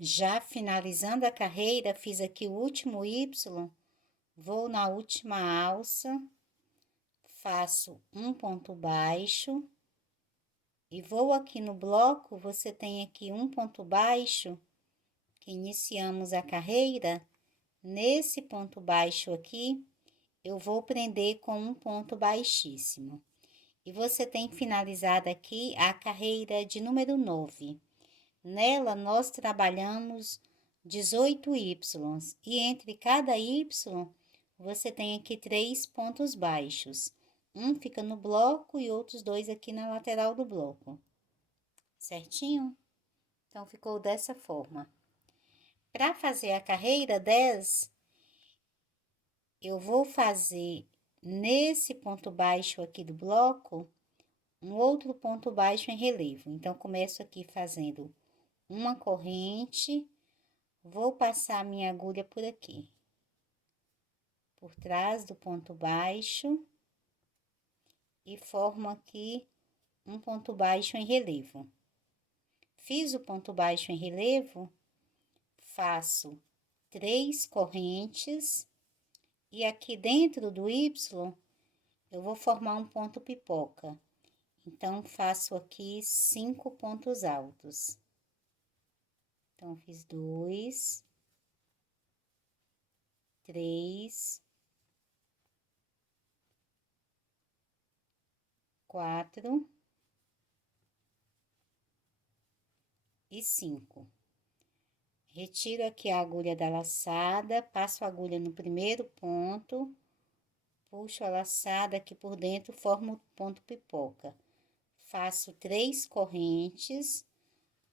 Já finalizando a carreira, fiz aqui o último Y, vou na última alça, faço um ponto baixo e vou aqui no bloco, você tem aqui um ponto baixo, que iniciamos a carreira, nesse ponto baixo aqui, eu vou prender com um ponto baixíssimo. E você tem finalizado aqui a carreira de número 9. Nela, nós trabalhamos 18 Ys, e entre cada Y, você tem aqui 3 pontos baixos. Um fica no bloco e outros 2 aqui na lateral do bloco. Certinho? Então, ficou dessa forma. Para fazer a carreira 10, eu vou fazer nesse ponto baixo aqui do bloco, um outro ponto baixo em relevo. Então, começo aqui fazendo uma corrente, vou passar a minha agulha por aqui, por trás do ponto baixo, e formo aqui um ponto baixo em relevo. Fiz o ponto baixo em relevo, faço 3 correntes, e aqui dentro do Y, eu vou formar um ponto pipoca. Então, faço aqui 5 pontos altos. Então, fiz 2, 3, 4 e 5. Retiro aqui a agulha da laçada, passo a agulha no primeiro ponto, puxo a laçada aqui por dentro, formo o ponto pipoca. Faço 3 correntes,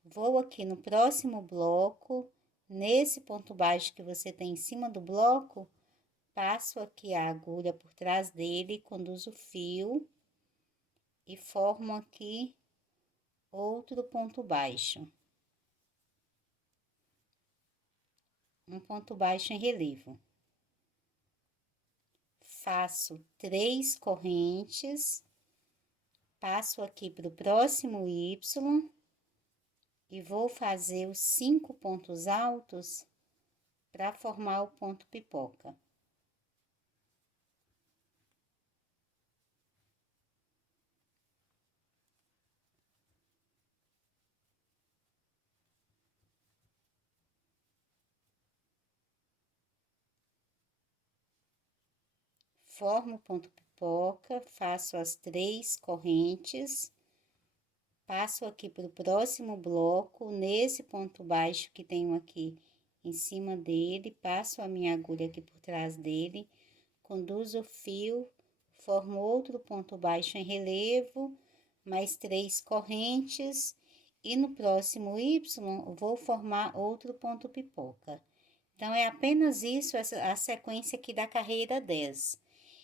vou aqui no próximo bloco, nesse ponto baixo que você tem em cima do bloco, passo aqui a agulha por trás dele, conduzo o fio e formo aqui outro ponto baixo. Um ponto baixo em relevo. Faço 3 correntes, passo aqui para o próximo Y e vou fazer os 5 pontos altos para formar o ponto pipoca. Formo o ponto pipoca, faço as 3 correntes, passo aqui para o próximo bloco, nesse ponto baixo que tenho aqui em cima dele, passo a minha agulha aqui por trás dele, conduzo o fio, formo outro ponto baixo em relevo, mais 3 correntes, e no próximo Y vou formar outro ponto pipoca. Então, é apenas isso, a sequência aqui da carreira 10.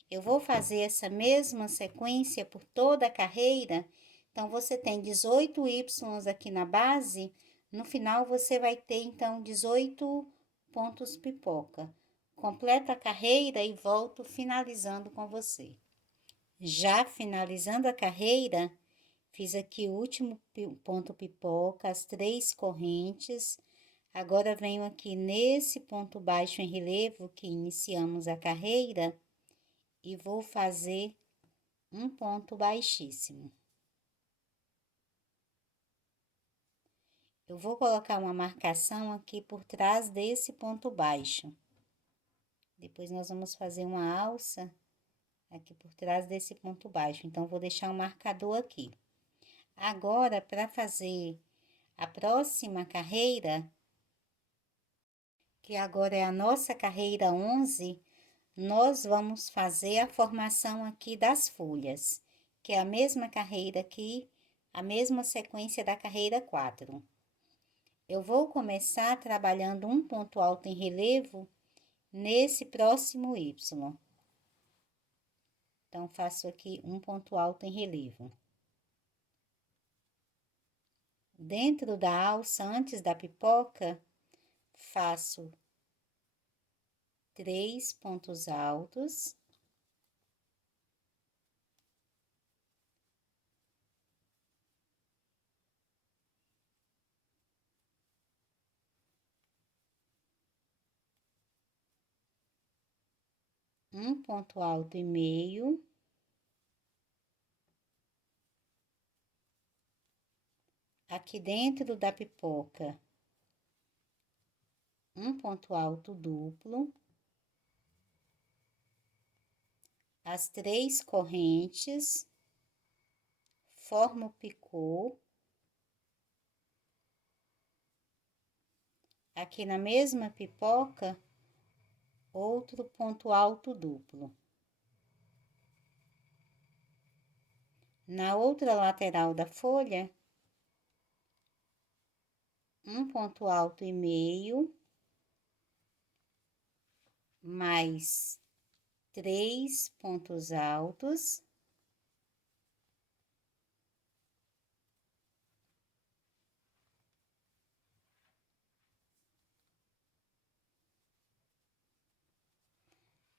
Eu vou fazer essa mesma sequência por toda a carreira. Então, você tem 18 Ys aqui na base, no final você vai ter, então, 18 pontos pipoca. Completo a carreira e volto finalizando com você. Já finalizando a carreira, fiz aqui o último ponto pipoca, as 3 correntes. Agora, venho aqui nesse ponto baixo em relevo que iniciamos a carreira e vou fazer um ponto baixíssimo. Eu vou colocar uma marcação aqui por trás desse ponto baixo. Depois, nós vamos fazer uma alça aqui por trás desse ponto baixo. Então, vou deixar um marcador aqui. Agora, para fazer a próxima carreira, que agora é a nossa carreira 11, nós vamos fazer a formação aqui das folhas, que é a mesma carreira aqui, a mesma sequência da carreira 4. Eu vou começar trabalhando um ponto alto em relevo nesse próximo Y. Então, faço aqui um ponto alto em relevo. Dentro da alça, antes da pipoca, faço 3 pontos altos. um ponto alto e meio, aqui dentro da pipoca, um ponto alto duplo, as 3 correntes, forma o picô, aqui na mesma pipoca, outro ponto alto duplo. Na outra lateral da folha, um ponto alto e meio, mais 3 pontos altos.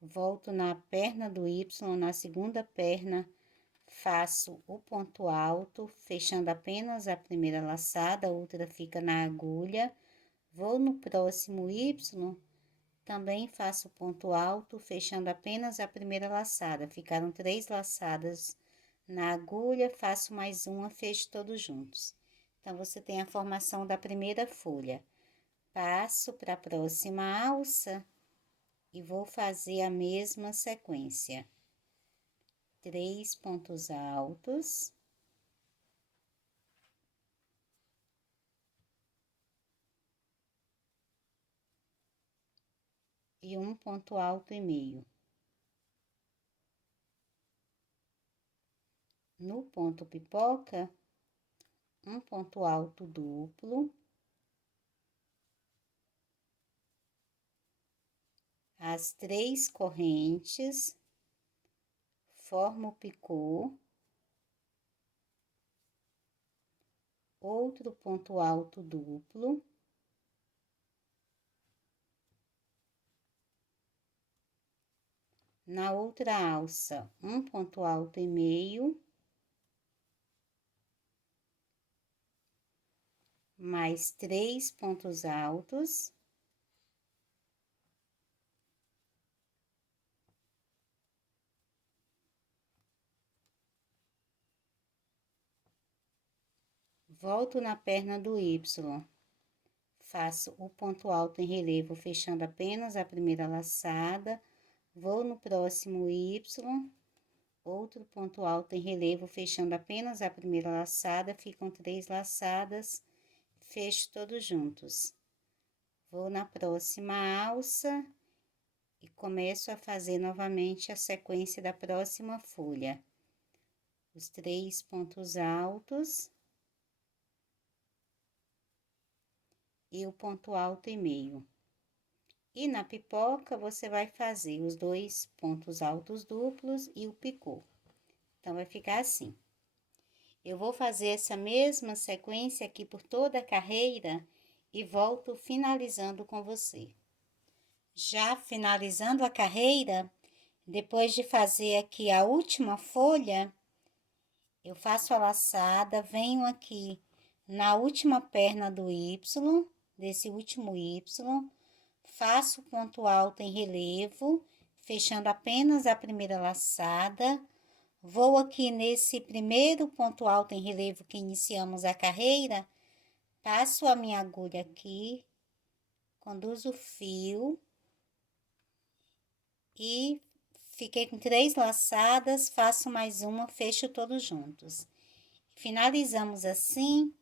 Volto na perna do Y, na segunda perna, faço o ponto alto, fechando apenas a primeira laçada, a outra fica na agulha. Vou no próximo Y, também faço ponto alto, fechando apenas a primeira laçada. Ficaram 3 laçadas na agulha, faço mais uma, fecho todos juntos. Então, você tem a formação da primeira folha. Passo para a próxima alça e vou fazer a mesma sequência. 3 pontos altos. E um ponto alto e meio. No ponto pipoca, um ponto alto duplo. As 3 correntes, forma o picô. Outro ponto alto duplo. Na outra alça, um ponto alto e meio. Mais 3 pontos altos. Volto na perna do Y, faço o ponto alto em relevo, fechando apenas a primeira laçada, vou no próximo Y, outro ponto alto em relevo, fechando apenas a primeira laçada, ficam 3 laçadas, fecho todos juntos. Vou na próxima alça e começo a fazer novamente a sequência da próxima folha. Os 3 pontos altos. E o ponto alto e meio. E na pipoca, você vai fazer os 2 pontos altos duplos e o picô. Então, vai ficar assim. Eu vou fazer essa mesma sequência aqui por toda a carreira e volto finalizando com você. Já finalizando a carreira, depois de fazer aqui a última folha, eu faço a laçada, venho aqui na última perna do Y, desse último Y, faço ponto alto em relevo, fechando apenas a primeira laçada, vou aqui nesse primeiro ponto alto em relevo que iniciamos a carreira, passo a minha agulha aqui, conduzo o fio e fiquei com 3 laçadas, faço mais uma, fecho todos juntos. Finalizamos assim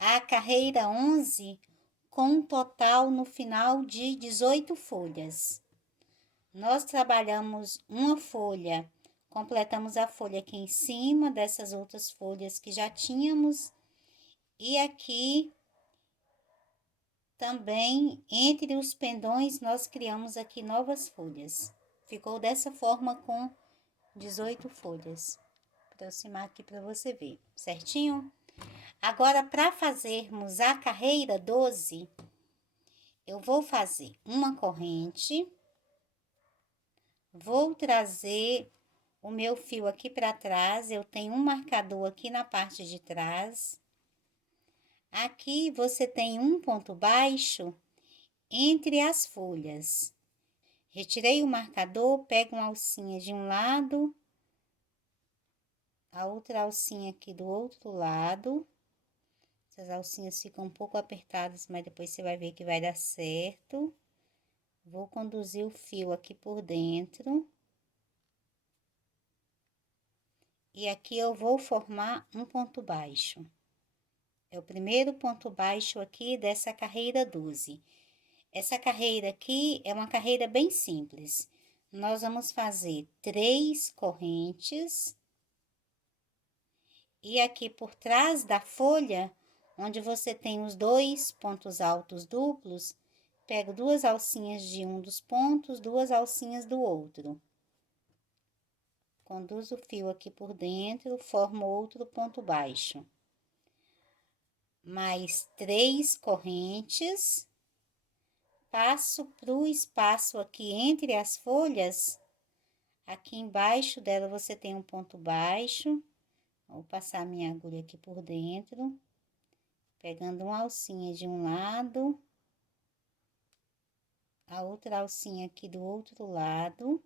a carreira 11 com um total no final de 18 folhas. Nós trabalhamos uma folha, completamos a folha aqui em cima dessas outras folhas que já tínhamos, e aqui também, entre os pendões, nós criamos aqui novas folhas. Ficou dessa forma com 18 folhas. Vou aproximar aqui para você ver, certinho? Agora, para fazermos a carreira 12, eu vou fazer uma corrente, vou trazer o meu fio aqui para trás, eu tenho um marcador aqui na parte de trás. Aqui você tem um ponto baixo entre as folhas. Retirei o marcador, pego uma alcinha de um lado, a outra alcinha aqui do outro lado. Essas alcinhas ficam um pouco apertadas, mas depois você vai ver que vai dar certo. Vou conduzir o fio aqui por dentro. E aqui eu vou formar um ponto baixo. É o primeiro ponto baixo aqui dessa carreira 12. Essa carreira aqui é uma carreira bem simples. Nós vamos fazer 3 correntes. E aqui por trás da folha, onde você tem os 2 pontos altos duplos, pego 2 alcinhas de um dos pontos, 2 alcinhas do outro. Conduzo o fio aqui por dentro, formo outro ponto baixo. Mais 3 correntes. Passo pro espaço aqui entre as folhas. Aqui embaixo dela você tem um ponto baixo. Vou passar minha agulha aqui por dentro. Pegando uma alcinha de um lado. A outra alcinha aqui do outro lado.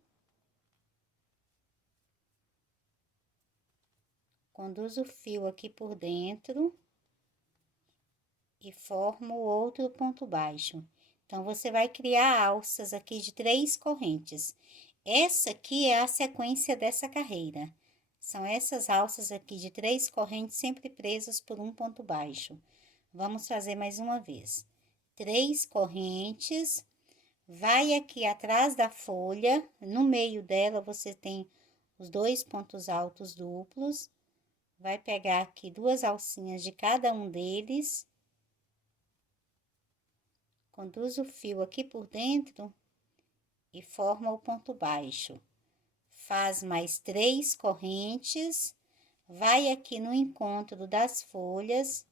Conduzo o fio aqui por dentro. E formo outro ponto baixo. Então, você vai criar alças aqui de 3 correntes. Essa aqui é a sequência dessa carreira. São essas alças aqui de 3 correntes, sempre presas por um ponto baixo. Vamos fazer mais uma vez. 3 correntes, vai aqui atrás da folha, no meio dela você tem os 2 pontos altos duplos. Vai pegar aqui 2 alcinhas de cada um deles. Conduz o fio aqui por dentro e forma o ponto baixo. Faz mais 3 correntes, vai aqui no encontro das folhas,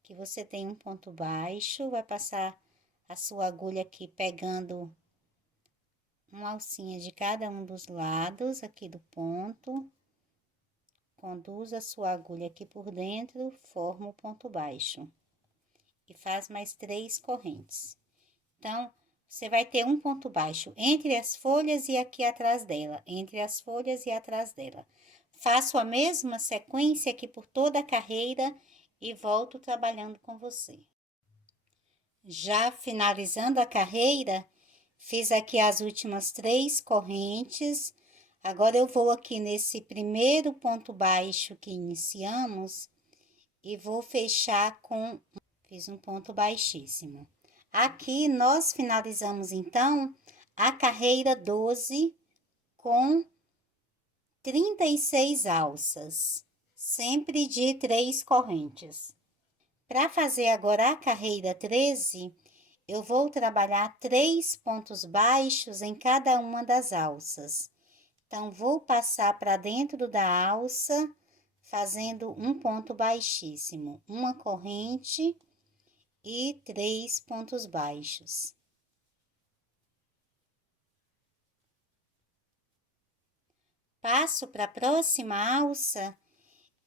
que você tem um ponto baixo, vai passar a sua agulha aqui pegando uma alcinha de cada um dos lados aqui do ponto. Conduz a sua agulha aqui por dentro, forma o ponto baixo. E faz mais 3 correntes. Então, você vai ter um ponto baixo entre as folhas e aqui atrás dela, entre as folhas e atrás dela. Faço a mesma sequência aqui por toda a carreira e volto trabalhando com você. Já finalizando a carreira, fiz aqui as últimas 3 correntes. Agora, eu vou aqui nesse primeiro ponto baixo que iniciamos e vou fechar com... Fiz um ponto baixíssimo. Aqui, nós finalizamos, então, a carreira 12 com 36 alças, sempre de 3 correntes. Para fazer agora a carreira 13, eu vou trabalhar 3 pontos baixos em cada uma das alças. Então, vou passar para dentro da alça, fazendo um ponto baixíssimo, uma corrente e 3 pontos baixos. Passo para a próxima alça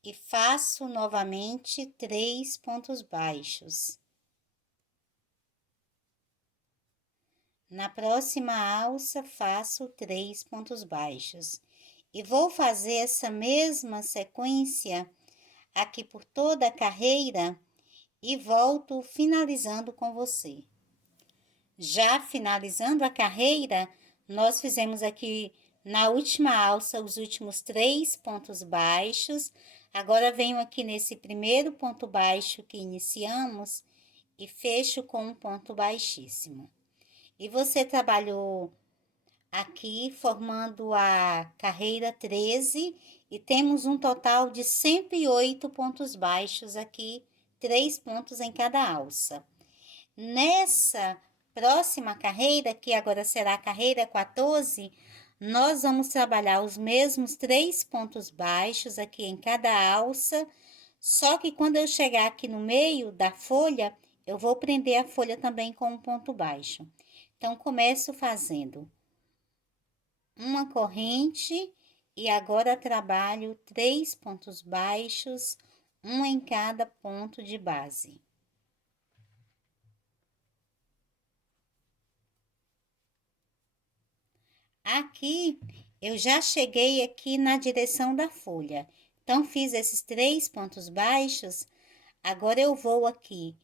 e faço novamente 3 pontos baixos. Na próxima alça, faço 3 pontos baixos. E vou fazer essa mesma sequência aqui por toda a carreira e volto finalizando com você. Já finalizando a carreira, nós fizemos aqui na última alça os últimos 3 pontos baixos. Agora, venho aqui nesse primeiro ponto baixo que iniciamos e fecho com um ponto baixíssimo. E você trabalhou aqui formando a carreira 13 e temos um total de 108 pontos baixos aqui, 3 pontos em cada alça. Nessa próxima carreira, que agora será a carreira 14, nós vamos trabalhar os mesmos 3 pontos baixos aqui em cada alça, só que quando eu chegar aqui no meio da folha, eu vou prender a folha também com um ponto baixo. Então, começo fazendo uma corrente e agora trabalho 3 pontos baixos, um em cada ponto de base. Aqui, eu já cheguei aqui na direção da folha. Então, fiz esses 3 pontos baixos. Agora, eu vou aqui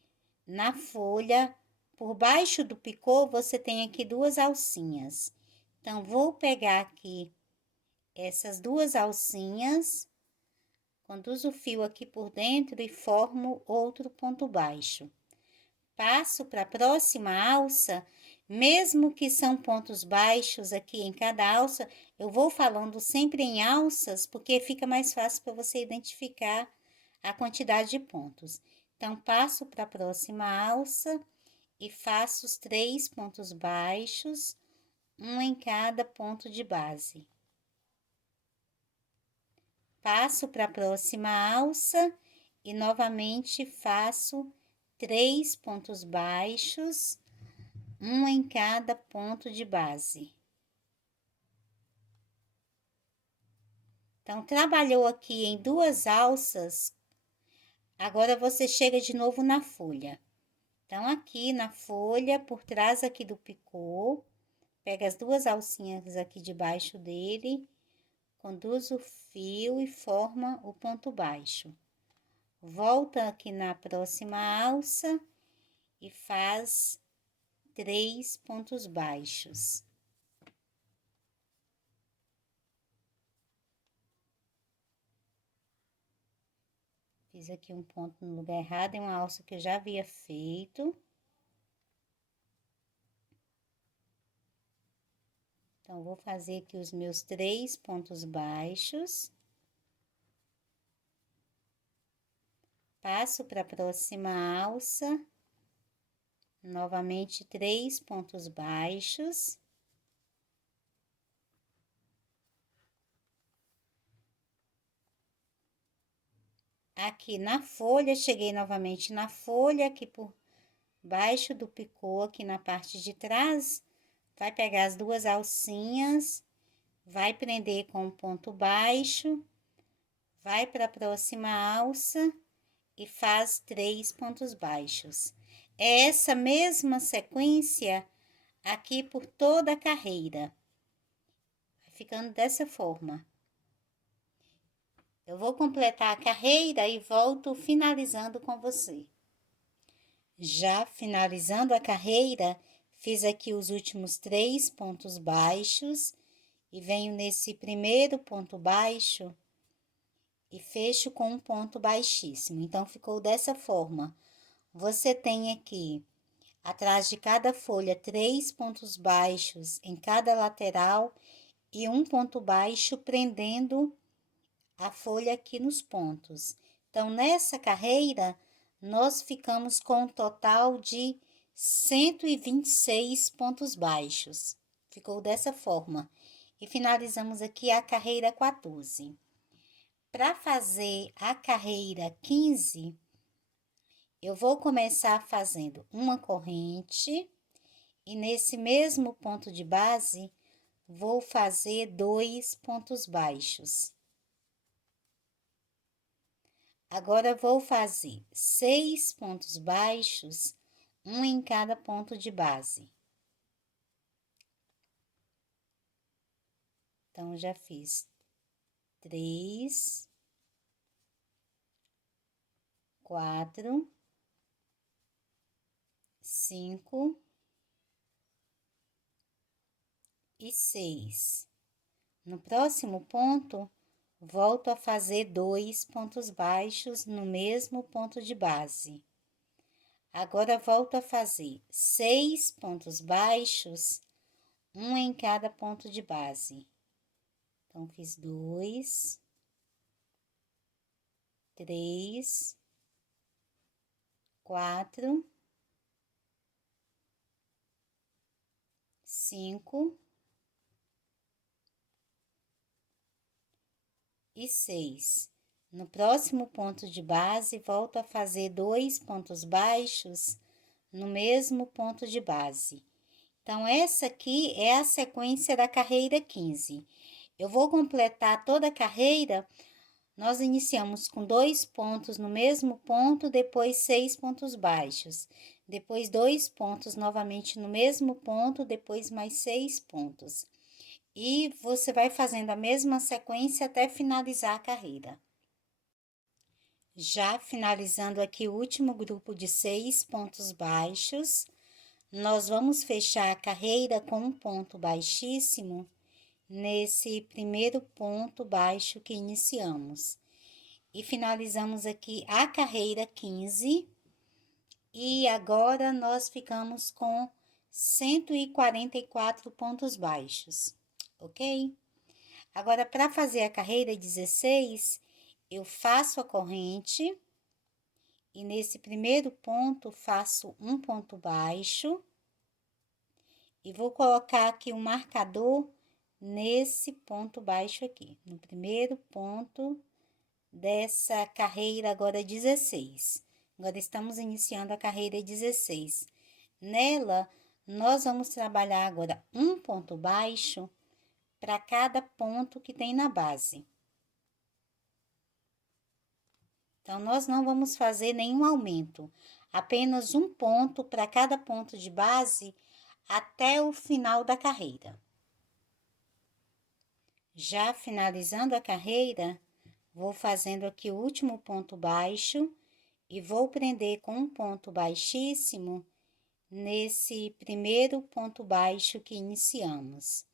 na folha. Por baixo do picô, você tem aqui 2 alcinhas. Então, vou pegar aqui essas 2 alcinhas, conduzo o fio aqui por dentro e formo outro ponto baixo. Passo para a próxima alça, mesmo que são pontos baixos aqui em cada alça, eu vou falando sempre em alças, porque fica mais fácil para você identificar a quantidade de pontos. Então, passo para a próxima alça e faço os 3 pontos baixos, um em cada ponto de base. Passo para a próxima alça e novamente faço 3 pontos baixos, um em cada ponto de base. Então, trabalhou aqui em 2 alças, agora você chega de novo na folha. Então, aqui na folha, por trás aqui do picô, pega as 2 alcinhas aqui debaixo dele, conduz o fio e forma o ponto baixo. Volta aqui na próxima alça e faz 3 pontos baixos. Fiz aqui um ponto no lugar errado, é uma alça que eu já havia feito. Então, vou fazer aqui os meus 3 pontos baixos. Passo para a próxima alça. Novamente, 3 pontos baixos. Aqui na folha, cheguei novamente na folha, aqui por baixo do picô, aqui na parte de trás, vai pegar as 2 alcinhas, vai prender com um ponto baixo, vai para a próxima alça e faz 3 pontos baixos. É essa mesma sequência aqui por toda a carreira, vai ficando dessa forma. Eu vou completar a carreira e volto finalizando com você. Já finalizando a carreira, fiz aqui os últimos 3 pontos baixos e venho nesse primeiro ponto baixo e fecho com um ponto baixíssimo. Então, ficou dessa forma. Você tem aqui, atrás de cada folha, 3 pontos baixos em cada lateral e um ponto baixo prendendo a folha aqui nos pontos. Então, nessa carreira, nós ficamos com um total de 126 pontos baixos. Ficou dessa forma. E finalizamos aqui a carreira 14. Para fazer a carreira 15, eu vou começar fazendo uma corrente e nesse mesmo ponto de base, vou fazer 2 pontos baixos. Agora, vou fazer 6 pontos baixos, um em cada ponto de base. Então, já fiz 3, 4, 5 e 6. No próximo ponto, volto a fazer 2 pontos baixos no mesmo ponto de base. Agora, volto a fazer 6 pontos baixos, um em cada ponto de base. Então, fiz 2, 3, 4, 5 e 6. No próximo ponto de base, volto a fazer 2 pontos baixos no mesmo ponto de base. Então, essa aqui é a sequência da carreira 15. Eu vou completar toda a carreira, nós iniciamos com 2 pontos no mesmo ponto, depois 6 pontos baixos. Depois 2 pontos novamente no mesmo ponto, depois mais 6 pontos. E você vai fazendo a mesma sequência até finalizar a carreira. Já finalizando aqui o último grupo de 6 pontos baixos, nós vamos fechar a carreira com um ponto baixíssimo nesse primeiro ponto baixo que iniciamos. E finalizamos aqui a carreira 15, e agora nós ficamos com 144 pontos baixos, ok? Agora, para fazer a carreira 16, eu faço a corrente e nesse primeiro ponto faço um ponto baixo e vou colocar aqui um marcador nesse ponto baixo aqui, no primeiro ponto dessa carreira agora 16. Agora estamos iniciando a carreira 16. Nela, nós vamos trabalhar agora um ponto baixo para cada ponto que tem na base. Então, nós não vamos fazer nenhum aumento, apenas um ponto para cada ponto de base até o final da carreira. Já finalizando a carreira, vou fazendo aqui o último ponto baixo e vou prender com um ponto baixíssimo nesse primeiro ponto baixo que iniciamos.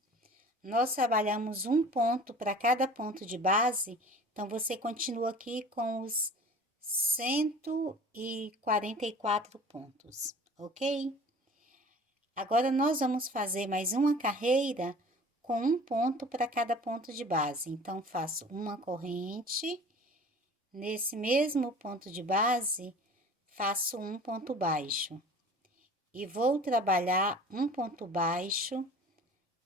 Nós trabalhamos um ponto para cada ponto de base, então você continua aqui com os 144 pontos, ok? Agora, nós vamos fazer mais uma carreira com um ponto para cada ponto de base. Então, faço uma corrente, nesse mesmo ponto de base, faço um ponto baixo. E vou trabalhar um ponto baixo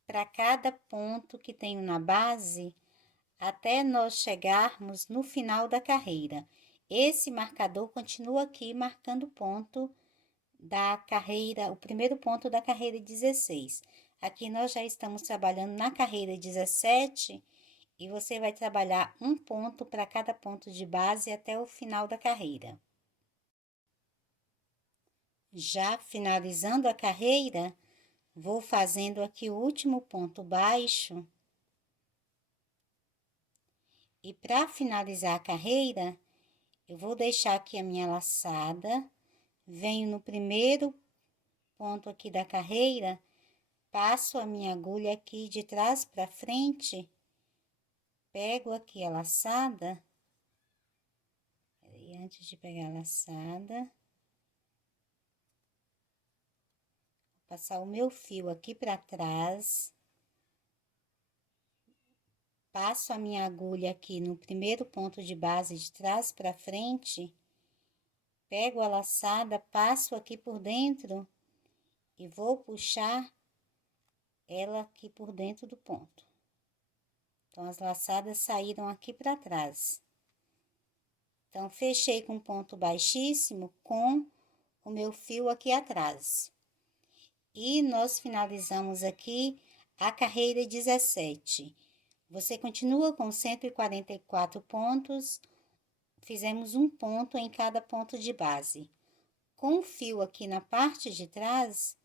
para cada ponto que tenho na base, até nós chegarmos no final da carreira. Esse marcador continua aqui marcando o ponto da carreira, o primeiro ponto da carreira 16. Aqui nós já estamos trabalhando na carreira 17 e você vai trabalhar um ponto para cada ponto de base até o final da carreira. Já finalizando a carreira, vou fazendo aqui o último ponto baixo. E para finalizar a carreira, eu vou deixar aqui a minha laçada, venho no primeiro ponto aqui da carreira, passo a minha agulha aqui de trás para frente, pego aqui a laçada, e antes de pegar a laçada, vou passar o meu fio aqui para trás, passo a minha agulha aqui no primeiro ponto de base de trás para frente, pego a laçada, passo aqui por dentro e vou puxar ela aqui por dentro do ponto. Então, as laçadas saíram aqui para trás. Então, fechei com ponto baixíssimo com o meu fio aqui atrás. E nós finalizamos aqui a carreira 17. Você continua com 144 pontos, fizemos um ponto em cada ponto de base. Com o fio aqui na parte de trás,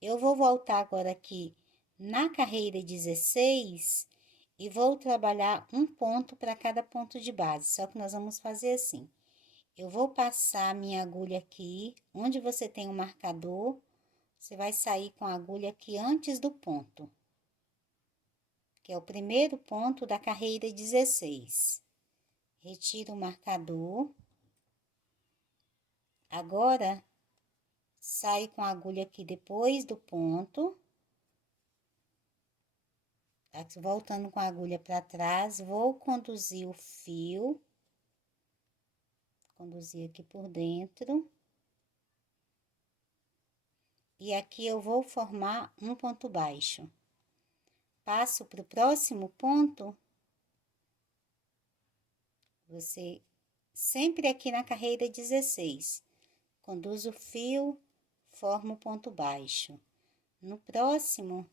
eu vou voltar agora aqui na carreira 16 e vou trabalhar um ponto para cada ponto de base, só que nós vamos fazer assim. Eu vou passar a minha agulha aqui, onde você tem o marcador, você vai sair com a agulha aqui antes do ponto, que é o primeiro ponto da carreira 16. Retiro o marcador. Agora, saio com a agulha aqui depois do ponto. Voltando com a agulha para trás, vou conduzir o fio. Conduzir aqui por dentro. E aqui eu vou formar um ponto baixo. Passo para o próximo ponto. Você, sempre aqui na carreira 16, conduz o fio, forma o ponto baixo. No próximo,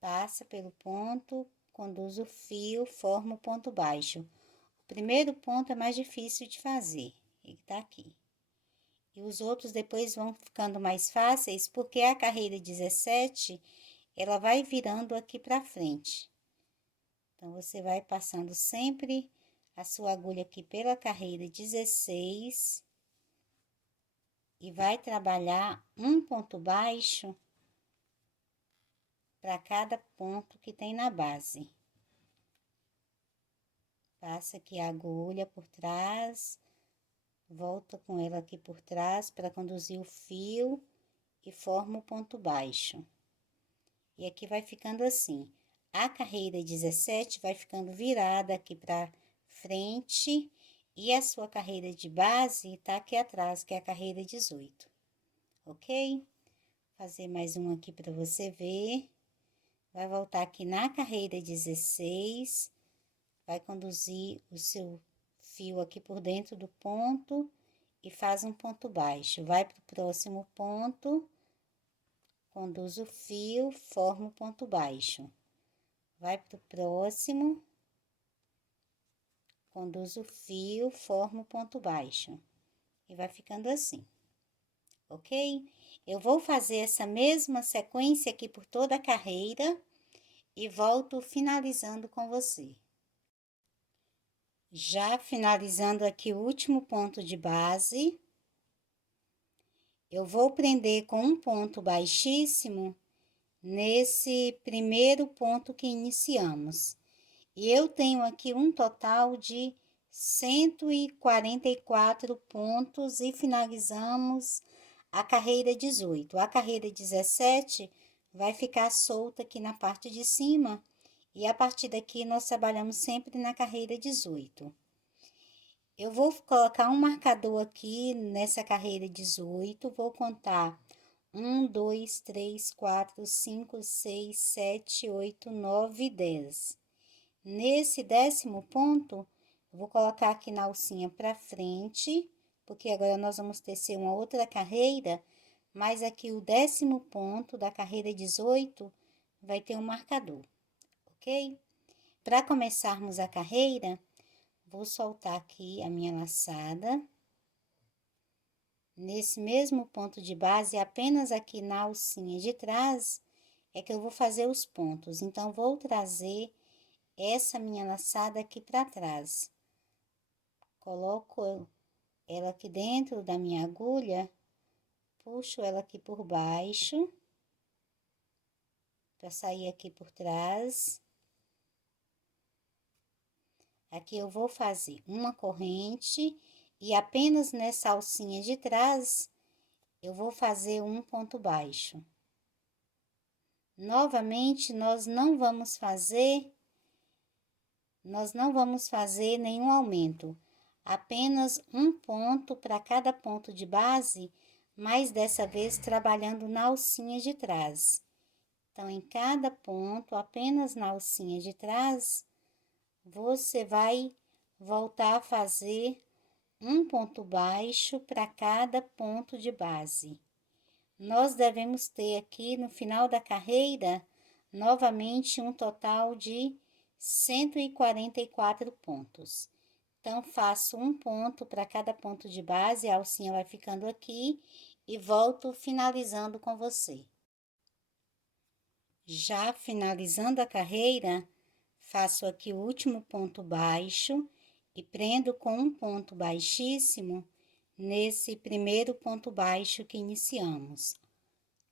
passa pelo ponto, conduz o fio, forma o ponto baixo. O primeiro ponto é mais difícil de fazer, ele tá aqui. E os outros depois vão ficando mais fáceis, porque a carreira 17, ela vai virando aqui pra frente. Então, você vai passando sempre a sua agulha aqui pela carreira 16 e vai trabalhar um ponto baixo para cada ponto que tem na base. Passa aqui a agulha por trás, volta com ela aqui por trás para conduzir o fio e forma o ponto baixo. E aqui vai ficando assim. A carreira 17 vai ficando virada aqui para frente e a sua carreira de base tá aqui atrás, que é a carreira 18, ok? Fazer mais um aqui para você ver. Vai voltar aqui na carreira 16, vai conduzir o seu fio aqui por dentro do ponto e faz um ponto baixo. Vai para o próximo ponto, conduz o fio, forma o ponto baixo. Vai para o próximo, conduz o fio, forma o ponto baixo. E vai ficando assim, ok? Eu vou fazer essa mesma sequência aqui por toda a carreira e volto finalizando com você. Já finalizando aqui o último ponto de base, eu vou prender com um ponto baixíssimo nesse primeiro ponto que iniciamos. E eu tenho aqui um total de 144 pontos e finalizamos a carreira 18. A carreira 17 vai ficar solta aqui na parte de cima e a partir daqui nós trabalhamos sempre na carreira 18. Eu vou colocar um marcador aqui nessa carreira 18, vou contar 1, 2, 3, 4, 5, 6, 7, 8, 9, 10. Nesse 10º ponto, eu vou colocar aqui na alcinha pra frente, porque agora nós vamos tecer uma outra carreira, mas aqui o 10º ponto da carreira 18 vai ter um marcador, ok? Para começarmos a carreira, vou soltar aqui a minha laçada. Nesse mesmo ponto de base, apenas aqui na alcinha de trás, é que eu vou fazer os pontos. Então, vou trazer essa minha laçada aqui para trás. Coloco ela aqui dentro da minha agulha, puxo ela aqui por baixo, para sair aqui por trás. Aqui eu vou fazer uma corrente e apenas nessa alcinha de trás, eu vou fazer um ponto baixo. Novamente, nós não vamos fazer nenhum aumento, apenas um ponto para cada ponto de base, mas dessa vez trabalhando na alcinha de trás. Então, em cada ponto, apenas na alcinha de trás, você vai voltar a fazer um ponto baixo para cada ponto de base. Nós devemos ter aqui no final da carreira, novamente, um total de 144 pontos. Então, faço um ponto para cada ponto de base, a alcinha vai ficando aqui e volto finalizando com você. Já finalizando a carreira, faço aqui o último ponto baixo e prendo com um ponto baixíssimo nesse primeiro ponto baixo que iniciamos.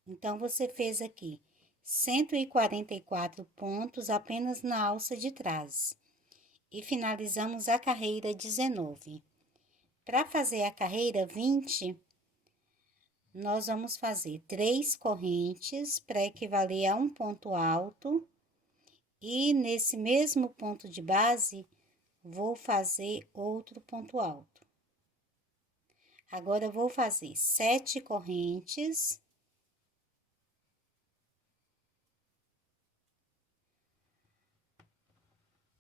Então, você fez aqui 144 pontos apenas na alça de trás. E finalizamos a carreira 19. Para fazer a carreira 20, nós vamos fazer 3 correntes para equivaler a um ponto alto. E nesse mesmo ponto de base, vou fazer outro ponto alto. Agora, eu vou fazer 7 correntes.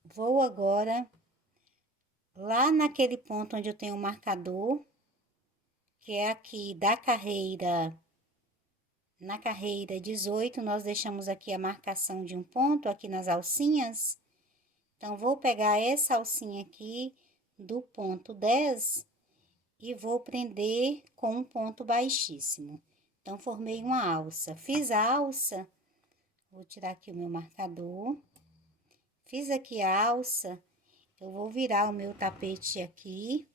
Vou agora lá naquele ponto onde eu tenho o marcador, que é aqui da carreira, na carreira 18, nós deixamos aqui a marcação de um ponto aqui nas alcinhas. Então, vou pegar essa alcinha aqui do ponto 10 e vou prender com um ponto baixíssimo. Então, formei uma alça. Fiz a alça, vou tirar aqui o meu marcador. Fiz aqui a alça, eu vou virar o meu tapete aqui,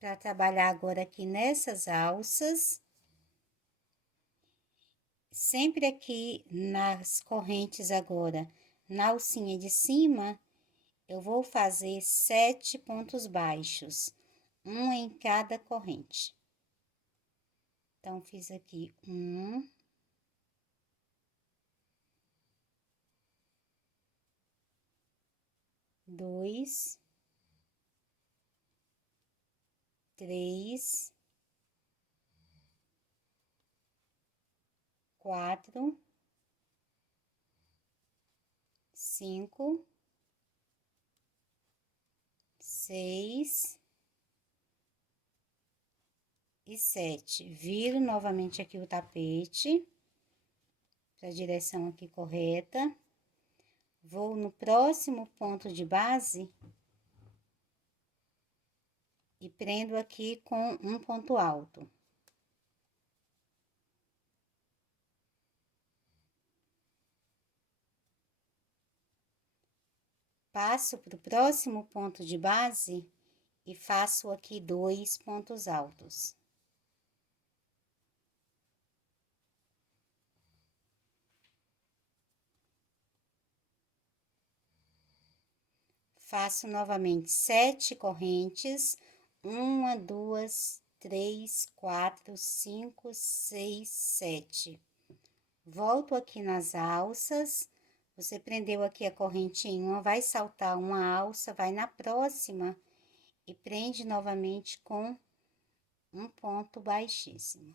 para trabalhar agora aqui nessas alças. Sempre aqui nas correntes agora, na alcinha de cima, eu vou fazer 7 pontos baixos, um em cada corrente. Então, fiz aqui 1, 2, 3, 4, 5, 6 e 7. Viro novamente aqui o tapete para a direção aqui correta. Vou no próximo ponto de base e prendo aqui com um ponto alto. Passo para o próximo ponto de base e faço aqui 2 pontos altos. Faço novamente 7 correntes, 1, 2, 3, 4, 5, 6, 7. Volto aqui nas alças, você prendeu aqui a corrente em uma, vai saltar uma alça, vai na próxima e prende novamente com um ponto baixíssimo.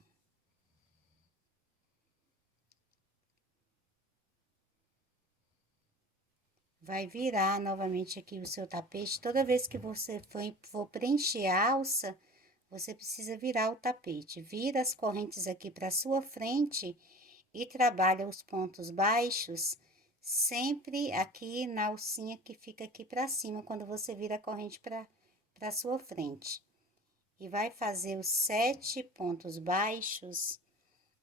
Vai virar novamente aqui o seu tapete. Toda vez que você for preencher a alça, você precisa virar o tapete. Vira as correntes aqui para sua frente e trabalha os pontos baixos, sempre aqui na alcinha que fica aqui para cima, quando você vira a corrente para sua frente. E vai fazer os 7 pontos baixos,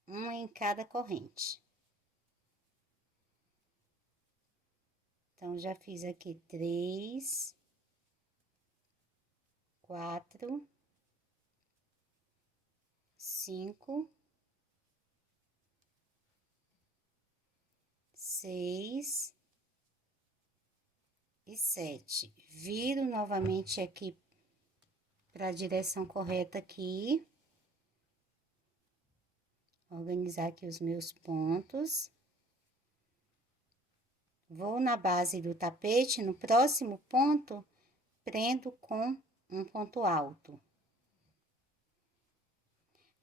um em cada corrente. Então, já fiz aqui 3, 4, 5, 6 e 7. Viro novamente aqui para a direção correta aqui. Organizar aqui os meus pontos. Vou na base do tapete, no próximo ponto, prendo com um ponto alto.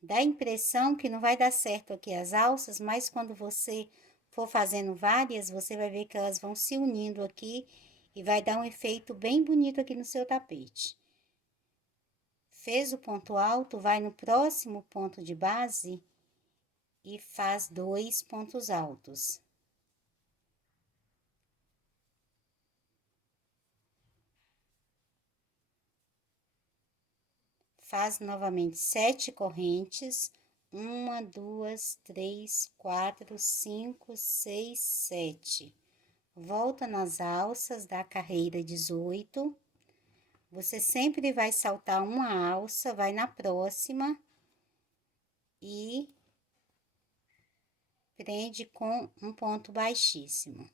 Dá a impressão que não vai dar certo aqui as alças, mas quando você for fazendo várias, você vai ver que elas vão se unindo aqui e vai dar um efeito bem bonito aqui no seu tapete. Fez o ponto alto, vai no próximo ponto de base e faz 2 pontos altos. Faz novamente 7 correntes, 1, 2, 3, 4, 5, 6, 7. Volta nas alças da carreira 18. Você sempre vai saltar uma alça, vai na próxima e prende com um ponto baixíssimo.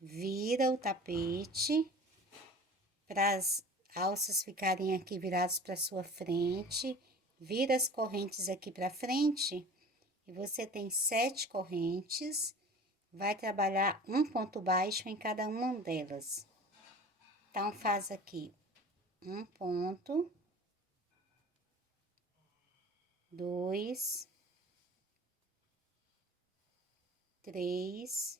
Vira o tapete para as alças ficarem aqui viradas para sua frente, vira as correntes aqui para frente e você tem 7 correntes, vai trabalhar um ponto baixo em cada uma delas. Então, faz aqui um ponto, 2, 3,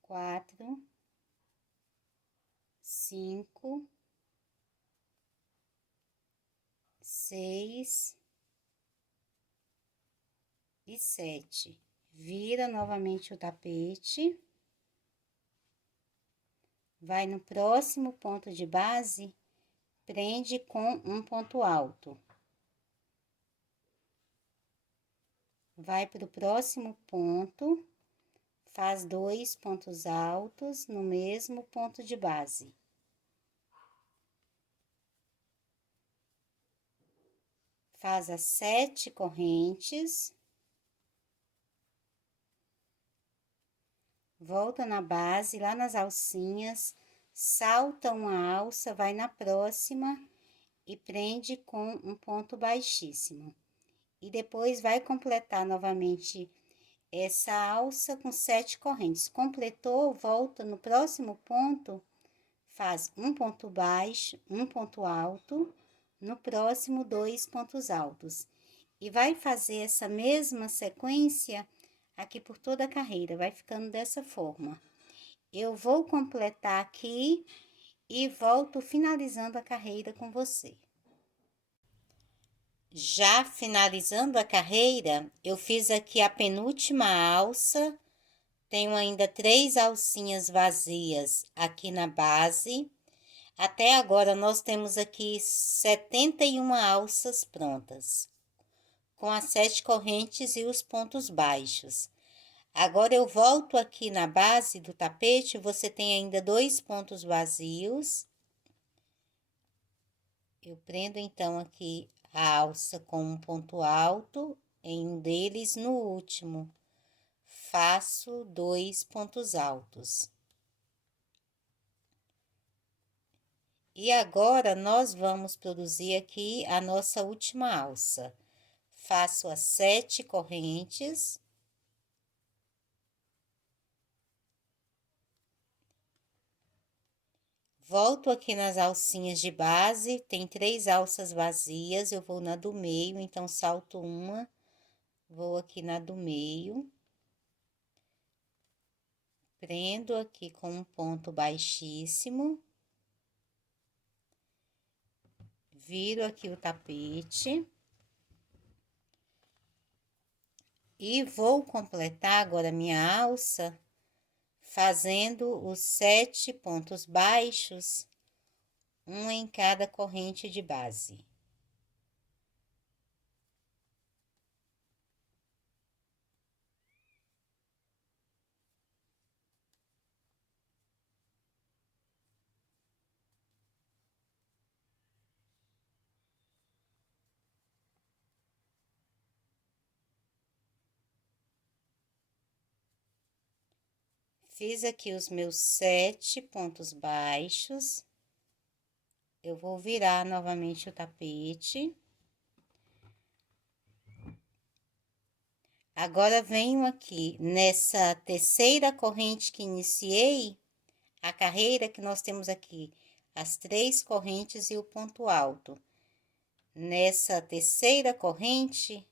4, 5, 6 e 7. Vira novamente o tapete. Vai no próximo ponto de base, prende com um ponto alto. Vai para o próximo ponto, faz 2 pontos altos no mesmo ponto de base. Faz as 7 correntes. Volta na base, lá nas alcinhas, salta uma alça, vai na próxima e prende com um ponto baixíssimo. E depois vai completar novamente essa alça com 7 correntes. Completou, volta no próximo ponto, faz um ponto baixo, um ponto alto, no próximo 2 pontos altos. E vai fazer essa mesma sequência aqui por toda a carreira, vai ficando dessa forma. Eu vou completar aqui e volto finalizando a carreira com você. Já finalizando a carreira, eu fiz aqui a penúltima alça, tenho ainda 3 alcinhas vazias aqui na base. Até agora, nós temos aqui 71 alças prontas, com as 7 correntes e os pontos baixos. Agora, eu volto aqui na base do tapete, você tem ainda 2 pontos vazios. Eu prendo, então, aqui a alça com um ponto alto em um deles, no último faço 2 pontos altos. E agora, nós vamos produzir aqui a nossa última alça. Faço as 7 correntes. Volto aqui nas alcinhas de base, tem 3 alças vazias, eu vou na do meio, então salto uma, vou aqui na do meio. Prendo aqui com um ponto baixíssimo. Viro aqui o tapete. E vou completar agora minha alça, fazendo os 7 pontos baixos, um em cada corrente de base. Fiz aqui os meus 7 pontos baixos. Eu vou virar novamente o tapete. Agora, venho aqui nessa terceira corrente que iniciei, a carreira que nós temos aqui, as 3 correntes e o ponto alto. Nessa terceira corrente,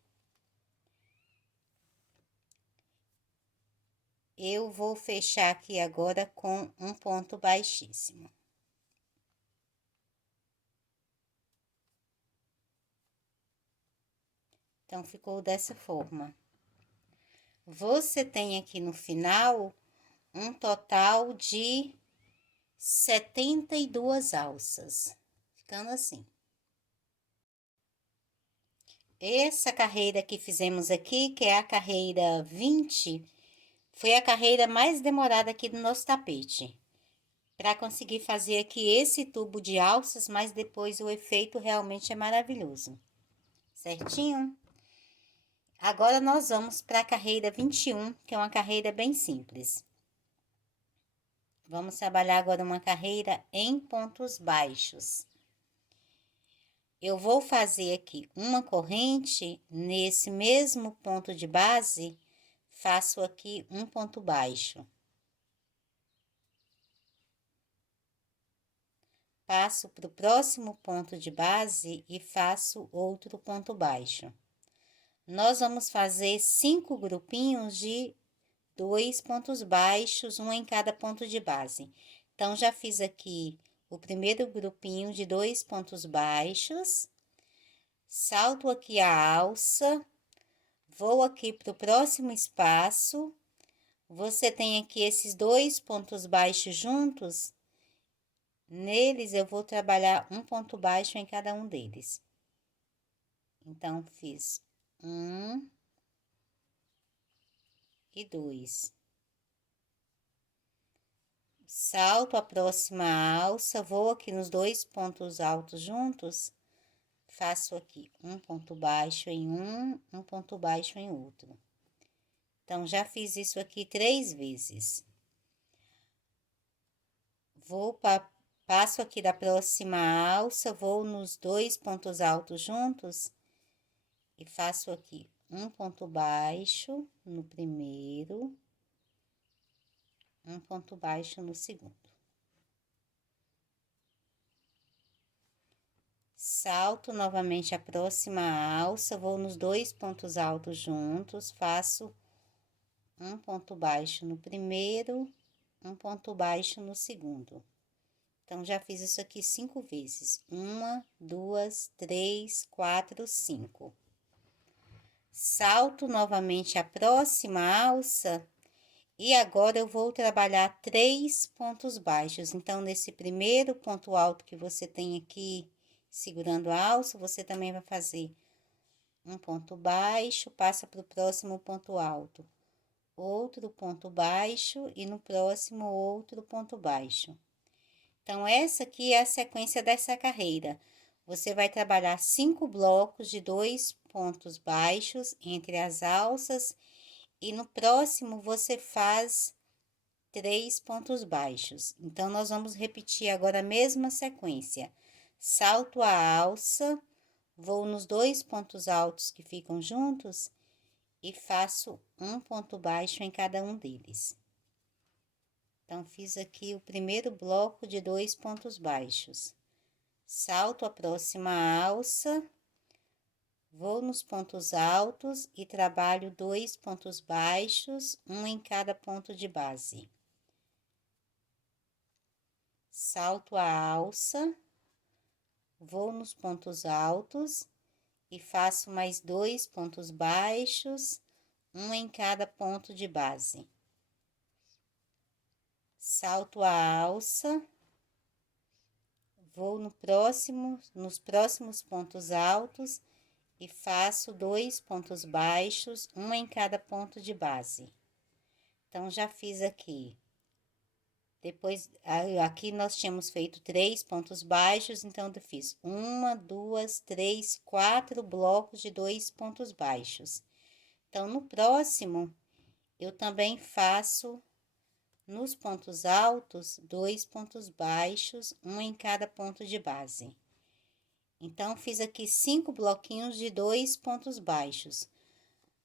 eu vou fechar aqui agora com um ponto baixíssimo. Então, ficou dessa forma. Você tem aqui no final um total de 72 alças, ficando assim. Essa carreira que fizemos aqui, que é a carreira 20, foi a carreira mais demorada aqui do nosso tapete, para conseguir fazer aqui esse tubo de alças, mas depois o efeito realmente é maravilhoso, certinho? Agora, nós vamos para a carreira 21, que é uma carreira bem simples. Vamos trabalhar agora uma carreira em pontos baixos. Eu vou fazer aqui uma corrente, nesse mesmo ponto de base, faço aqui um ponto baixo. Passo para o próximo ponto de base e faço outro ponto baixo. Nós vamos fazer 5 grupinhos de 2 pontos baixos, um em cada ponto de base. Então, já fiz aqui o primeiro grupinho de 2 pontos baixos, salto aqui a alça, vou aqui para o próximo espaço, você tem aqui esses 2 pontos baixos juntos, Neles, eu vou trabalhar um ponto baixo em cada um deles. Então, fiz 1 e 2. Salto a próxima alça, vou aqui nos 2 pontos altos juntos, faço aqui um ponto baixo em um ponto baixo em outro. Então, já fiz isso aqui 3 vezes. Passo aqui da próxima alça, vou nos 2 pontos altos juntos e faço aqui um ponto baixo no primeiro, um ponto baixo no segundo. Salto novamente a próxima alça, vou nos 2 pontos altos juntos, faço um ponto baixo no primeiro, um ponto baixo no segundo. Então, já fiz isso aqui 5 vezes. 1, 2, 3, 4, 5. Salto novamente a próxima alça e agora eu vou trabalhar 3 pontos baixos. Então, nesse primeiro ponto alto que você tem aqui, segurando a alça, você também vai fazer um ponto baixo, passa para o próximo ponto alto, outro ponto baixo e no próximo outro ponto baixo. Então, essa aqui é a sequência dessa carreira. Você vai trabalhar 5 blocos de 2 pontos baixos entre as alças e no próximo você faz 3 pontos baixos. Então, nós vamos repetir agora a mesma sequência. Salto a alça, vou nos 2 pontos altos que ficam juntos e faço um ponto baixo em cada um deles. Então, fiz aqui o primeiro bloco de 2 pontos baixos. Salto a próxima alça, vou nos pontos altos e trabalho 2 pontos baixos, um em cada ponto de base. Salto a alça, vou nos pontos altos e faço mais 2 pontos baixos, um em cada ponto de base. Salto a alça, vou nos próximos pontos altos e faço 2 pontos baixos, um em cada ponto de base. Então, já fiz aqui. Depois, aqui nós tínhamos feito 3 pontos baixos, então eu fiz 1, 2, 3, 4 blocos de 2 pontos baixos. Então, no próximo, eu também faço nos pontos altos 2 pontos baixos, um em cada ponto de base. Então, fiz aqui 5 bloquinhos de 2 pontos baixos.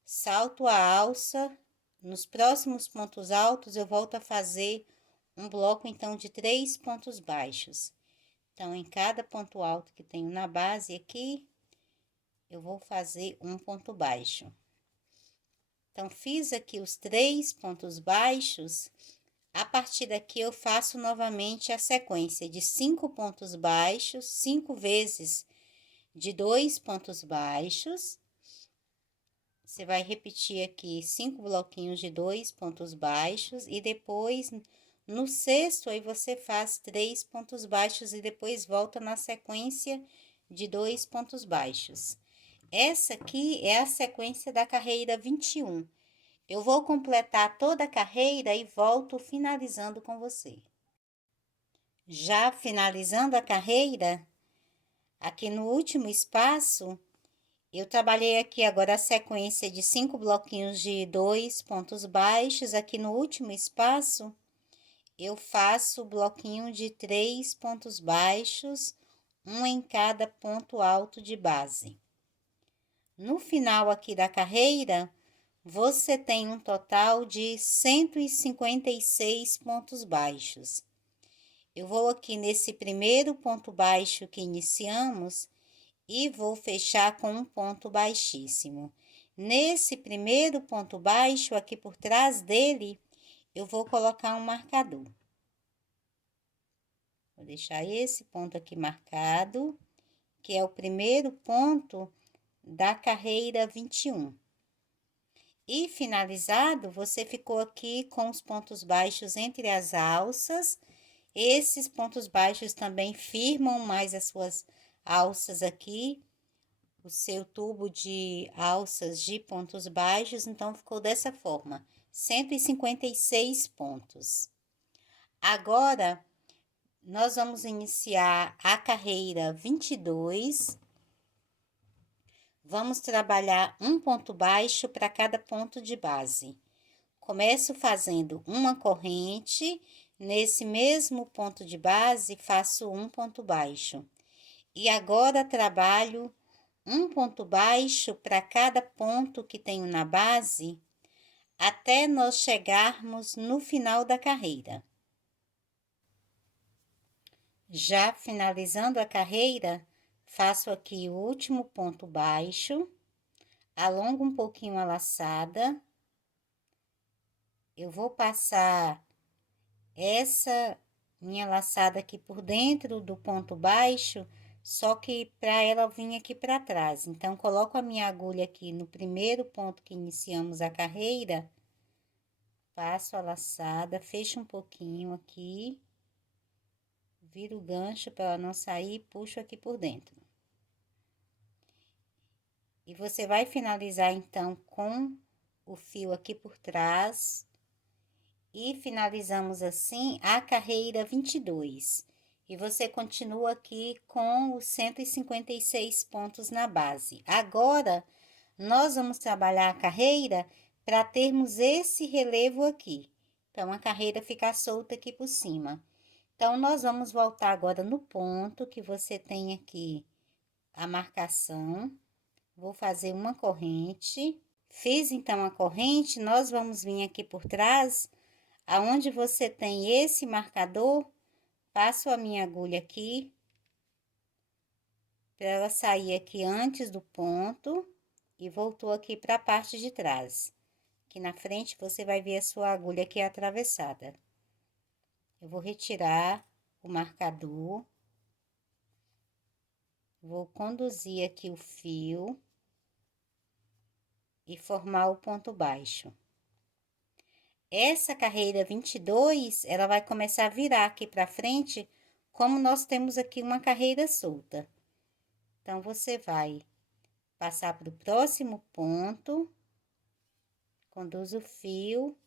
Salto a alça, nos próximos pontos altos eu volto a fazer um bloco, então, de 3 pontos baixos. Então, em cada ponto alto que tenho na base aqui, eu vou fazer um ponto baixo. Então, fiz aqui os 3 pontos baixos. A partir daqui, eu faço novamente a sequência de 5 pontos baixos, 5 vezes de 2 pontos baixos. Você vai repetir aqui 5 bloquinhos de 2 pontos baixos e depois, no sexto, aí você faz 3 pontos baixos e depois volta na sequência de 2 pontos baixos. Essa aqui é a sequência da carreira 21. Eu vou completar toda a carreira e volto finalizando com você. Já finalizando a carreira, aqui no último espaço, eu trabalhei aqui agora a sequência de 5 bloquinhos de 2 pontos baixos. Aqui no último espaço, eu faço o bloquinho de 3 pontos baixos, um em cada ponto alto de base. No final aqui da carreira, você tem um total de 156 pontos baixos. Eu vou aqui nesse primeiro ponto baixo que iniciamos e vou fechar com um ponto baixíssimo. Nesse primeiro ponto baixo, aqui por trás dele, eu vou colocar um marcador. Vou deixar esse ponto aqui marcado, que é o primeiro ponto da carreira 21. E finalizado, você ficou aqui com os pontos baixos entre as alças. Esses pontos baixos também firmam mais as suas alças aqui, o seu tubo de alças de pontos baixos, então ficou dessa forma, 156 pontos. Agora, nós vamos iniciar a carreira 22. Vamos trabalhar um ponto baixo para cada ponto de base. Começo fazendo uma corrente, nesse mesmo ponto de base, faço um ponto baixo. E agora trabalho um ponto baixo para cada ponto que tenho na base, até nós chegarmos no final da carreira. Já finalizando a carreira, faço aqui o último ponto baixo, alongo um pouquinho a laçada. Eu vou passar essa minha laçada aqui por dentro do ponto baixo, só que para ela vir aqui para trás. Então, coloco a minha agulha aqui no primeiro ponto que iniciamos a carreira, passo a laçada, fecho um pouquinho aqui, viro o gancho para ela não sair, puxo aqui por dentro. E você vai finalizar então com o fio aqui por trás. E finalizamos assim a carreira 22. E você continua aqui com os 156 pontos na base. Agora, nós vamos trabalhar a carreira para termos esse relevo aqui. Então, a carreira fica solta aqui por cima. Então, nós vamos voltar agora no ponto que você tem aqui a marcação. Vou fazer uma corrente. Fiz então a corrente, nós vamos vir aqui por trás, aonde você tem esse marcador, passo a minha agulha aqui, para ela sair aqui antes do ponto, e voltou aqui para a parte de trás. Aqui na frente, você vai ver a sua agulha aqui atravessada. Eu vou retirar o marcador, vou conduzir aqui o fio e formar o ponto baixo. Essa carreira 22, ela vai começar a virar aqui para frente, como nós temos aqui uma carreira solta. Então, você vai passar para o próximo ponto, conduz o fio,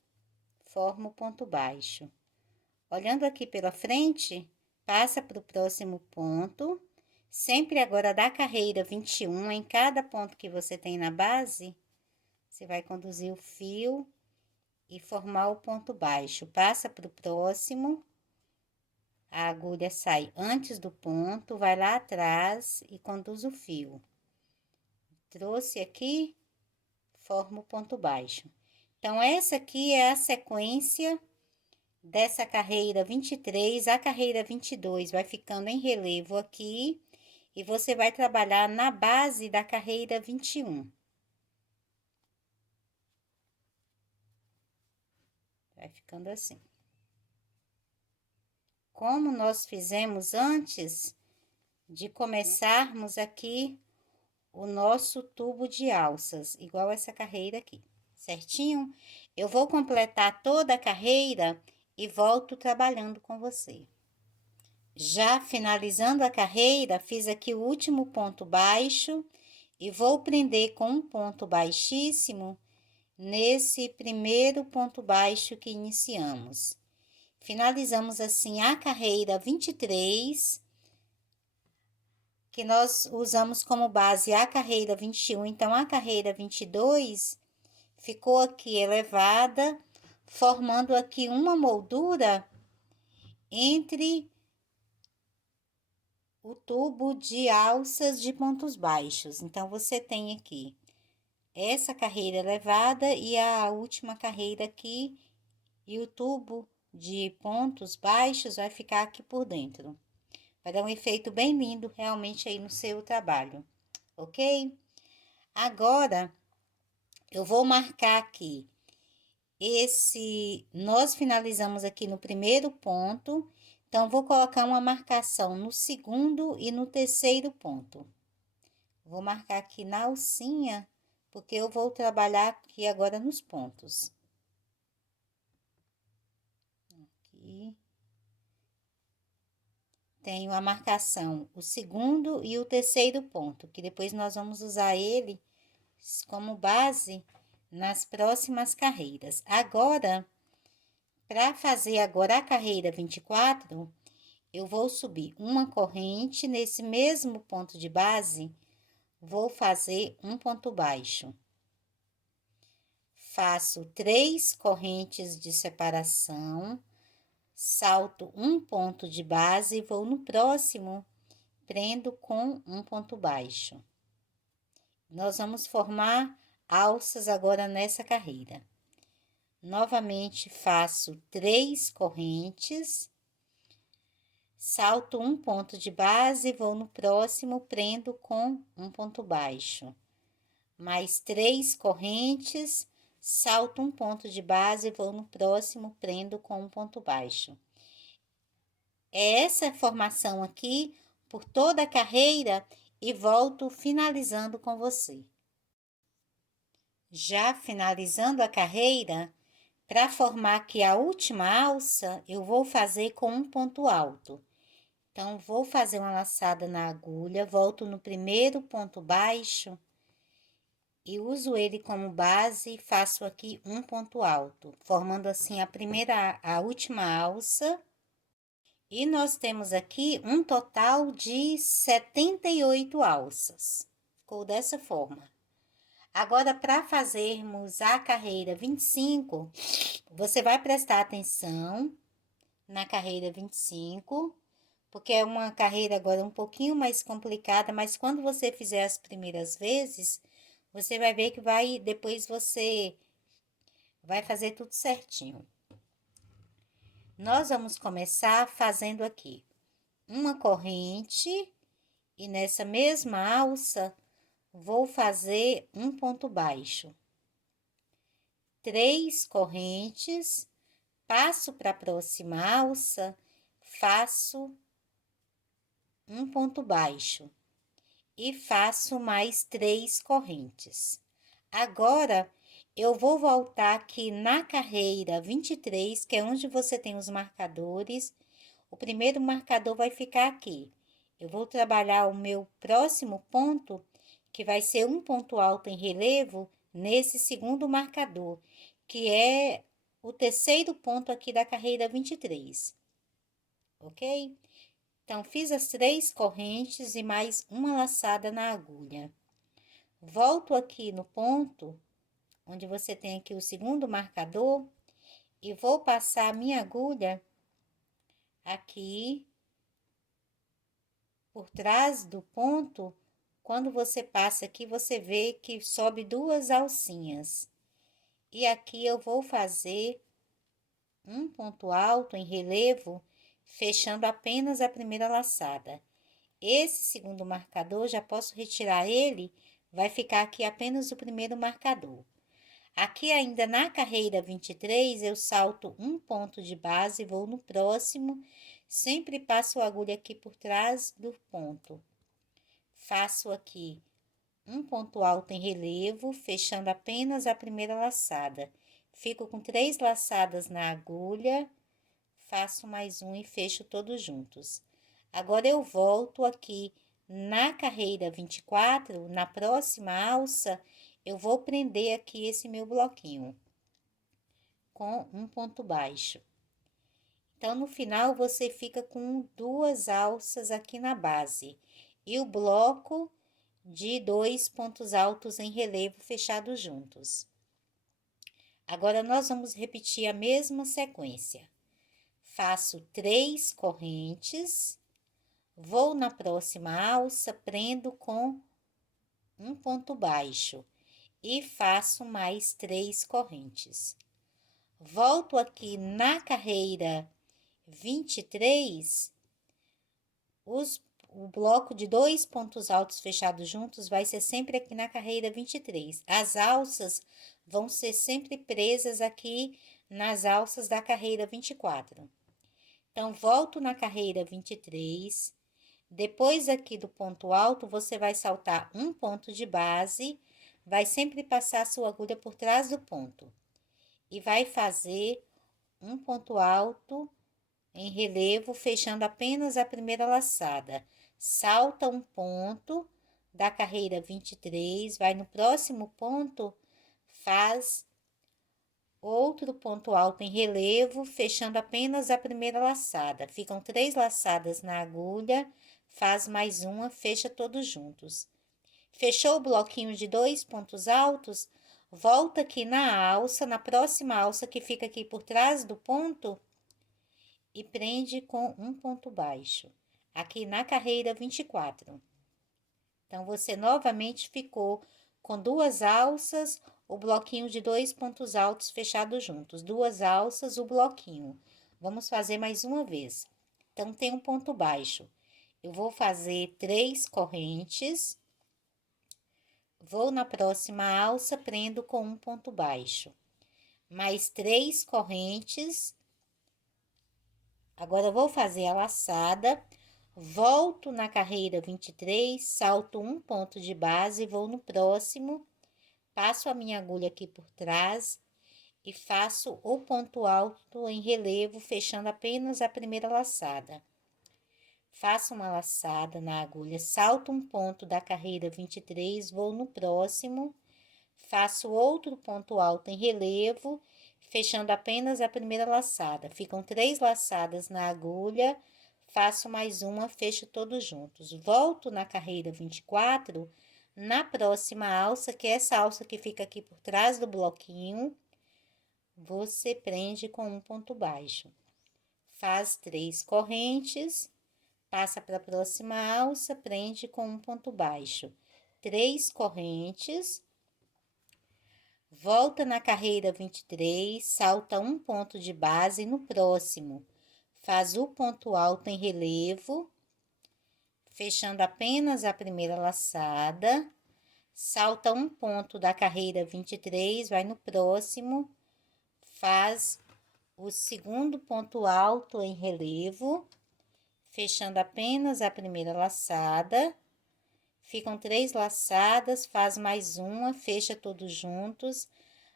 forma o ponto baixo. Olhando aqui pela frente, passa para o próximo ponto, sempre agora da carreira 21, em cada ponto que você tem na base, você vai conduzir o fio e formar o ponto baixo. Passa para o próximo, a agulha sai antes do ponto, vai lá atrás e conduz o fio. Trouxe aqui, forma o ponto baixo. Então, essa aqui é a sequência dessa carreira 23, a carreira 22 vai ficando em relevo aqui, e você vai trabalhar na base da carreira 21. Vai ficando assim. Como nós fizemos antes de começarmos aqui o nosso tubo de alças, igual essa carreira aqui, certinho? Eu vou completar toda a carreira e volto trabalhando com você. Já finalizando a carreira, fiz aqui o último ponto baixo e vou prender com um ponto baixíssimo nesse primeiro ponto baixo que iniciamos. Finalizamos assim a carreira 23, que nós usamos como base a carreira 21, então a carreira 22 ficou aqui elevada, formando aqui uma moldura entre o tubo de alças de pontos baixos. Então, você tem aqui essa carreira elevada e a última carreira aqui, e o tubo de pontos baixos vai ficar aqui por dentro. Vai dar um efeito bem lindo realmente aí no seu trabalho, ok? Agora, eu vou marcar aqui nós finalizamos aqui no primeiro ponto, então, vou colocar uma marcação no segundo e no terceiro ponto. Vou marcar aqui na alcinha, porque eu vou trabalhar aqui agora nos pontos. Aqui. tenho a marcação, o segundo e o terceiro ponto, que depois nós vamos usar ele como base nas próximas carreiras. Agora, para fazer agora a carreira 24, eu vou subir uma corrente nesse mesmo ponto de base, vou fazer um ponto baixo. Faço 3 correntes de separação, salto um ponto de base e vou no próximo, prendo com um ponto baixo. Nós vamos formar alças agora nessa carreira. Novamente, faço 3 correntes, salto um ponto de base, vou no próximo, prendo com um ponto baixo. Mais 3 correntes, salto um ponto de base, vou no próximo, prendo com um ponto baixo. É essa formação aqui por toda a carreira e volto finalizando com você. Já finalizando a carreira, para formar aqui a última alça, eu vou fazer com um ponto alto. Então, vou fazer uma laçada na agulha, volto no primeiro ponto baixo e uso ele como base e faço aqui um ponto alto, formando assim a última alça. E nós temos aqui um total de 78 alças. Ficou dessa forma. Agora, para fazermos a carreira 25, você vai prestar atenção na carreira 25, porque é uma carreira agora um pouquinho mais complicada, mas quando você fizer as primeiras vezes, você vai ver que depois você vai fazer tudo certinho. Nós vamos começar fazendo aqui uma corrente e nessa mesma alça vou fazer um ponto baixo. 3 correntes, passo para a próxima alça, faço um ponto baixo e faço mais 3 correntes. Agora, eu vou voltar aqui na carreira 23, que é onde você tem os marcadores. O primeiro marcador vai ficar aqui. Eu vou trabalhar o meu próximo ponto, que vai ser um ponto alto em relevo, nesse segundo marcador, que é o terceiro ponto aqui da carreira 23, ok? Então, fiz as 3 correntes e mais uma laçada na agulha. Volto aqui no ponto, onde você tem aqui o segundo marcador, e vou passar a minha agulha aqui por trás do ponto. Quando você passa aqui, você vê que sobe 2 alcinhas. E aqui eu vou fazer um ponto alto em relevo, fechando apenas a primeira laçada. Esse segundo marcador, já posso retirar ele, vai ficar aqui apenas o primeiro marcador. Aqui ainda na carreira 23, eu salto um ponto de base, vou no próximo, sempre passo a agulha aqui por trás do ponto. Faço aqui um ponto alto em relevo, fechando apenas a primeira laçada. Fico com 3 laçadas na agulha, faço mais um e fecho todos juntos. Agora, eu volto aqui na carreira 24, na próxima alça, eu vou prender aqui esse meu bloquinho com um ponto baixo. Então, no final, você fica com 2 alças aqui na base e o bloco de 2 pontos altos em relevo fechados juntos. Agora, nós vamos repetir a mesma sequência. Faço 3 correntes, vou na próxima alça, prendo com um ponto baixo e faço mais 3 correntes. Volto aqui na carreira 23, o bloco de 2 pontos altos fechados juntos vai ser sempre aqui na carreira 23. As alças vão ser sempre presas aqui nas alças da carreira 24. Então, volto na carreira 23. Depois aqui do ponto alto, você vai saltar um ponto de base, vai sempre passar a sua agulha por trás do ponto. E vai fazer um ponto alto em relevo, fechando apenas a primeira laçada. Salta um ponto da carreira 23, vai no próximo ponto, faz outro ponto alto em relevo, fechando apenas a primeira laçada. Ficam 3 laçadas na agulha, faz mais uma, fecha todos juntos. Fechou o bloquinho de 2 pontos altos, volta aqui na alça, na próxima alça que fica aqui por trás do ponto, e prende com um ponto baixo, aqui na carreira 24. Então, você novamente ficou com 2 alças, o bloquinho de 2 pontos altos fechados juntos. 2 alças, o bloquinho. Vamos fazer mais uma vez. Então, tem um ponto baixo. Eu vou fazer 3 correntes. Vou na próxima alça, prendo com um ponto baixo. Mais 3 correntes. Agora, eu vou fazer a laçada. Volto na carreira 23, salto um ponto de base, vou no próximo, passo a minha agulha aqui por trás e faço o ponto alto em relevo, fechando apenas a primeira laçada. Faço uma laçada na agulha, salto um ponto da carreira 23, vou no próximo, faço outro ponto alto em relevo, fechando apenas a primeira laçada. Ficam 3 laçadas na agulha, faço mais uma, fecho todos juntos. Volto na carreira 24, na próxima alça, que é essa alça que fica aqui por trás do bloquinho, você prende com um ponto baixo. Faz 3 correntes, passa para a próxima alça, prende com um ponto baixo. 3 correntes, volta na carreira 23, salta um ponto de base no próximo. Faz o ponto alto em relevo, fechando apenas a primeira laçada, salta um ponto da carreira 23, vai no próximo, faz o segundo ponto alto em relevo, fechando apenas a primeira laçada, ficam 3 laçadas, faz mais uma, fecha todos juntos,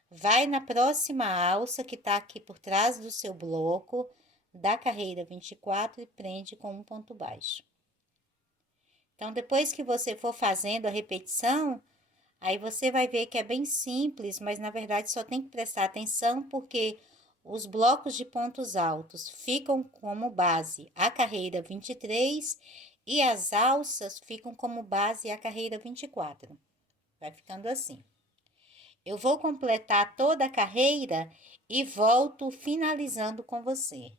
vai na próxima alça que tá aqui por trás do seu bloco, da carreira 24 e prende com um ponto baixo. Então, depois que você for fazendo a repetição, aí você vai ver que é bem simples, mas na verdade só tem que prestar atenção porque os blocos de pontos altos ficam como base a carreira 23 e as alças ficam como base a carreira 24. Vai ficando assim. Eu vou completar toda a carreira e volto finalizando com você.